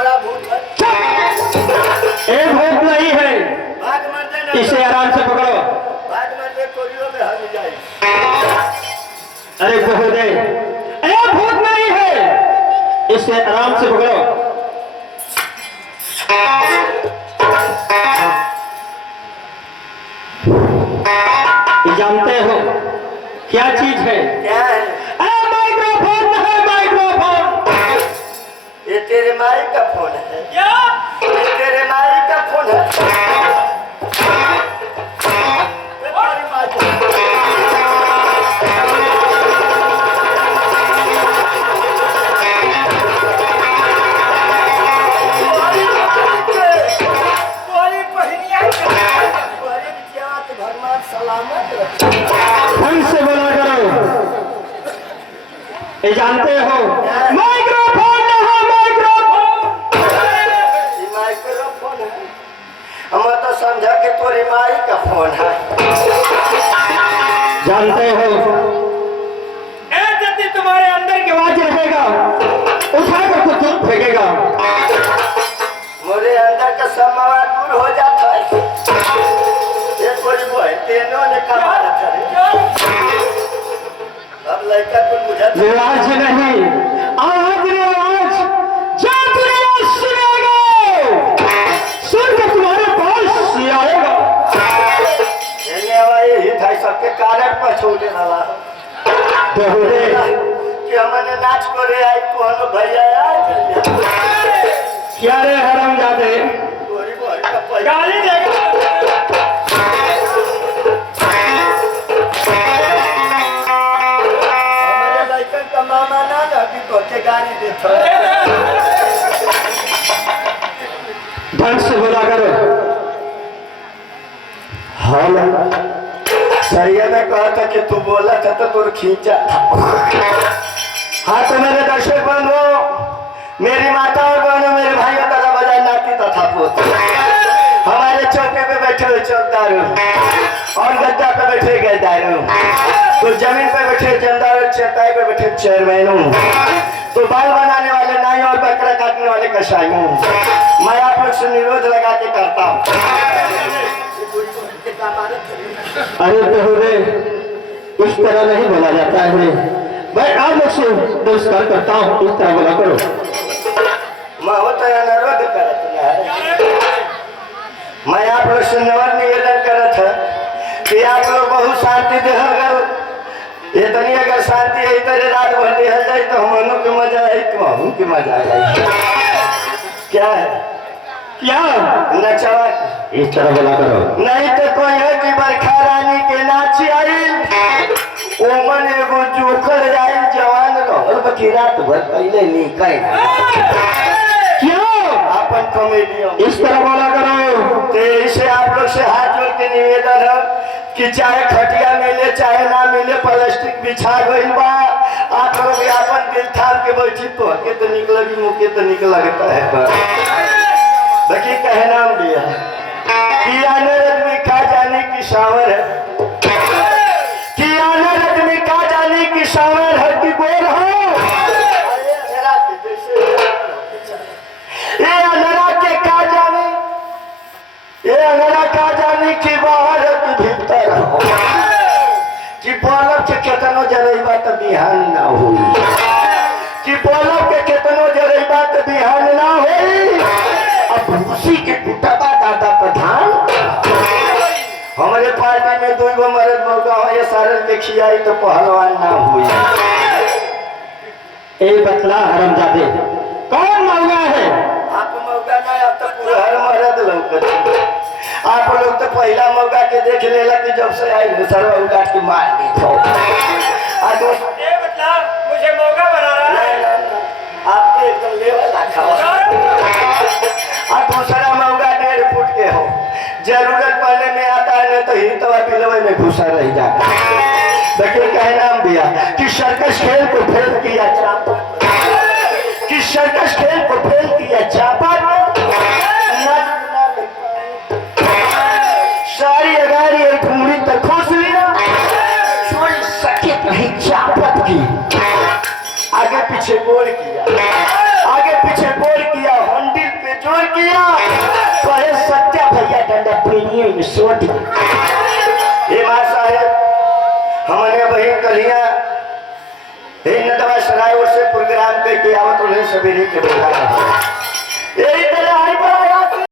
बड़ा भूत है। ये भूत नहीं है, भाग मर देना, इसे आराम से पकड़ो। भाग मर दे, कोरियो में हल जाए। अरे बहुदे, ये भूत नहीं है, इसे आराम से पकड़ो। जानते हो क्या चीज है? क्या है? माइक्रोफोन है, माइक्रोफोन। ये तेरे माई का फोन है। क्या? ये तेरे माई का फोन है। तेरी माई का। सलामत ढंग से बोला करो। ये जानते हो माइक्रोफोन है, माइक्रोफोन। ये माइक्रोफोन है। हम तो समझा कि तोरी माई का फोन है। जानते हो यदि तुम्हारे अंदर की आवाज रहेगा, उठाकर कुछ दूर फेंकेगा। मोरे अंदर का सब मवाद दूर हो जाता है। ये कोई बोल तेनों ने कहा था रे। अब लड़का को बुझा आवाज नहीं, आवाज नहीं, आवाज जो दुनिया सुनेगा, सुनकर तुम्हारे पास आएगा। ये आवाज ही था, सबके कारण पर छोड़ने वाला बहुरे कि हमने नाच को रे आई तो हम भैया आए क्या रे हरामजादे, गोरी बोल का पैसा गाली देगा। हमारे लड़कन का मामा ना अभी तो के गाली देता ढंग से बोला करो। हाँ सरिया में कहा था कि तू बोला था तो तू खींचा था। हाँ तो मेरे दर्शक बंधु, मेरी माता और बहनों, मेरे भाइयों का बजाय नाती तथा पोते, हमारे चौके पे बैठे हुए चौकीदार और गद्दा पे बैठे गद्दार, तो जमीन पे बैठे जमींदार और चटाई पे बैठे चेयरमैन, तो बाल बनाने वाले नाई और बकरा काटने वाले कसाईयों, मैं आप लोग से निरोध लगा के करता हूँ। अरे बहुरे इस तरह नहीं बोला जाता है। मैं आप लोग से नमस्कार करता हूँ, इस तरह बोला करो। मैं आप लोग से निवेदन करत है कि आप लोग बहुत शांति दे, इतनी अगर शांति है इतने रात भर दिया जाए तो हम की मजा आई, तो हम की मजा आई। क्या है? क्या नचवा इस तरह बोला करो। नहीं तो कोई है कि बरखा रानी के नाची आई, ओमन एगो जोकर आई जवान रहल बकी रात भर पहले निकाय क्यों अपन कॉमेडियन इस तरह बोला करो। तो इसे आप लोग से हाथ जोड़ के निवेदन है कि चाहे खटिया मिले चाहे ना मिले, प्लास्टिक बिछा गई बा, आप लोग अपन दिल थाम के बैठी तो के तो निकलेगी, मुँह के तो निकल लगता है। बाकी कहे नाम दिया कि आनंद में खा जाने की सावर है, कि आनंद में खा जाने की सावर है कि गोर हो। ये अंधेरा के का जाने, ये अंधेरा का जाने की बाहर की भीतर हो, कि बोलब के केतनो जरेबा तो बिहान ना हुई, कि बोलब के केतनो जरेबा तो बिहान ना हुई। अब उसी के कुटबा दादा प्रधान हमारे पार्टी में दो गो मर्द मौका हो, ये सारे देखी आई तो पहलवान ना हुई। ए बतला हरामजादे, कौन मौगा है? आप मौका ना, आप तो पूरा हर मर्द लौकत। आप लोग तो पहला मौका के देख लेला कि जब से आई सरवा उड़ा के मार दी तो ए बतला मुझे मौका बना रहा है। आपके एकदम लेवल रखा हुआ। आप दूसरा मौका 1.5 फुट के हो, जरूरत पड़ने में आता है, नहीं तो हिंदवा पिलवे में घुसा रह जाता है। देखिए कहे नाम दिया कि सर्कस खेल को फेल किया चापा, कि सर्कस खेल को फेल किया चापा, सारी अगारी और घूमरी तक खोस लिया, छोड़ी सकित नहीं चापत की, आगे पीछे बोल किया, आगे पीछे बोल किया, हंडी बिया कहे सत्या भैया डंडा पीनिए में सोट ये मां साहेब हमने बहन कलिया नदवा सराय और से प्रोग्राम करके आवत रहे सवेरे के बेला यही तरह आई